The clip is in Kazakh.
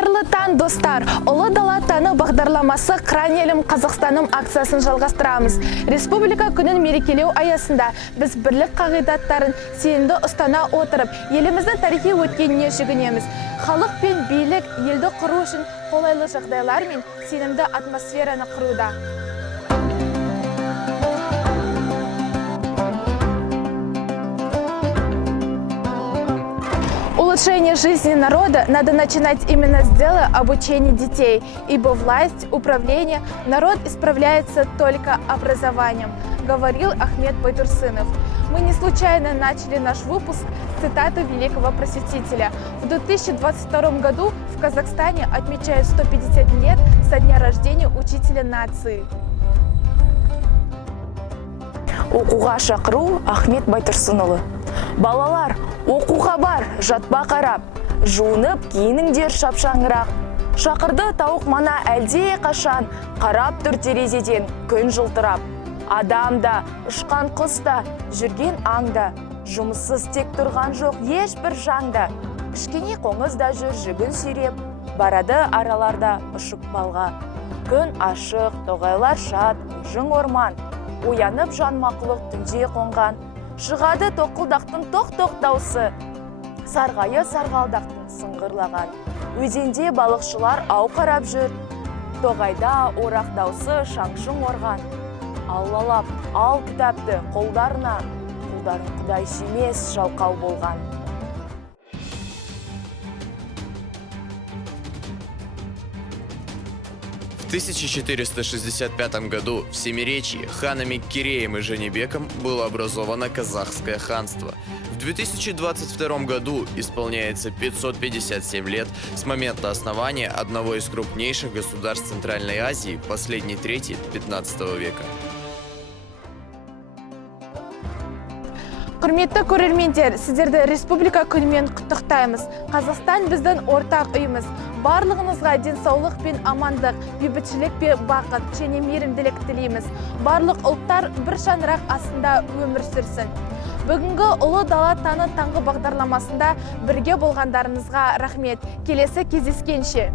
Қайырлы таң достар! Ұлы дала таңы бағдарламасы «Қыран елім Қазақстаным» акциясын жалғастырамыз. Республика күнін мерекелеу аясында біз бірлік қағидаттарын сенімді ұстана отырып, еліміздің тарихи өткеніне жүгінеміз. Халық пен билік елді құру үшін қолайлы жағдайлар мен сенімді атмосфераны құруда. Улучшение жизни народа надо начинать именно с дела обучения детей, ибо власть, управление, народ исправляется только образованием, говорил Ахмет Байтурсынов. Мы не случайно начали наш выпуск с цитаты великого просветителя. В 2022 году в Казахстане отмечают 150 лет со дня рождения учителя нации. Оқуға шақыру Ахмет Байтурсынұлы. Балалар, оқуға бар, жатпа қарап, жуынып киініңдер шапшаңырақ. Шақырды тауық мана әлде қашан, қарап тұр терезеден күн жылтырап. Адамда, ұшқан құста, жүрген аңда, жұмыссыз тек тұрған жоқ ешбір жаңда. Кішкене қоңыз да жүр жүгін сүйреп, барады араларда ұшып балға. Күн ашық, тоғайлар шат, жың орман, оянып жан мақұлық түнде қонған. Шығады тоқылдақтың тоқ-тоқ даусы, сарғайы сарғалдақтың сыңғырлаған. Өзенде балықшылар ау қарап жүр, тоғайда орақ даусы шаңшың орған. Аллалап, ал кітапты қолдарына, қолдарын құдай сүймес жалқау болған. В 1465 году в Семиречье ханами Киреем и Женебеком было образовано Казахское ханство. В 2022 году исполняется 557 лет с момента основания одного из крупнейших государств Центральной Азии последней трети 15 века. Құрметті көрермендер, сіздерді республика күнімен құттықтаймыз. Қазақстан біздің ортақ үйіміз. Барлығыңызға денсаулық пен амандық, бейбітшілік пен бақыт және мейірімділік тілейміз. Барлық ұлттар бір шаңырақ астында өмір сүрсін. Бүгінгі ұлы дала таңы таңғы бағдарламасында бірге болғандарыңызға рахмет. Келесі кездескенше.